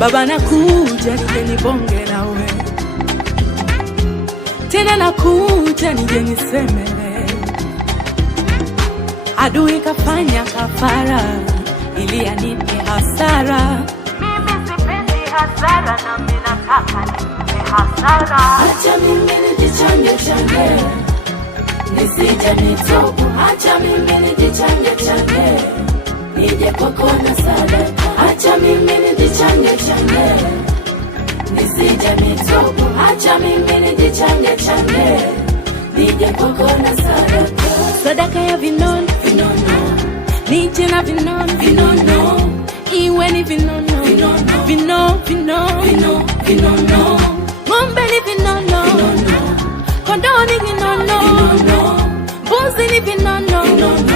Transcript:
Baba nakuja nije nibonge nawe, tena nakuja nije niseme, adui kafanya kafara ili anipe hasara. Mimi sipendi hasara na mimi nataka nipe hasara. Acha mimi nijichange change nisije nitobu, acha mimi nijichange change nije kwako na sadaka. Acha mimi nijichange change nisije nitobu, acha mimi nijichange change nije kwako na sadaka. Sadaka ya vinono vinono, nije na vinono vinono, iwe ni vinono vinono vinono vinono vinono, ng'ombe ni vinono vinono, kondoo ni vinono vinono, mbuzi ni vinono vinono.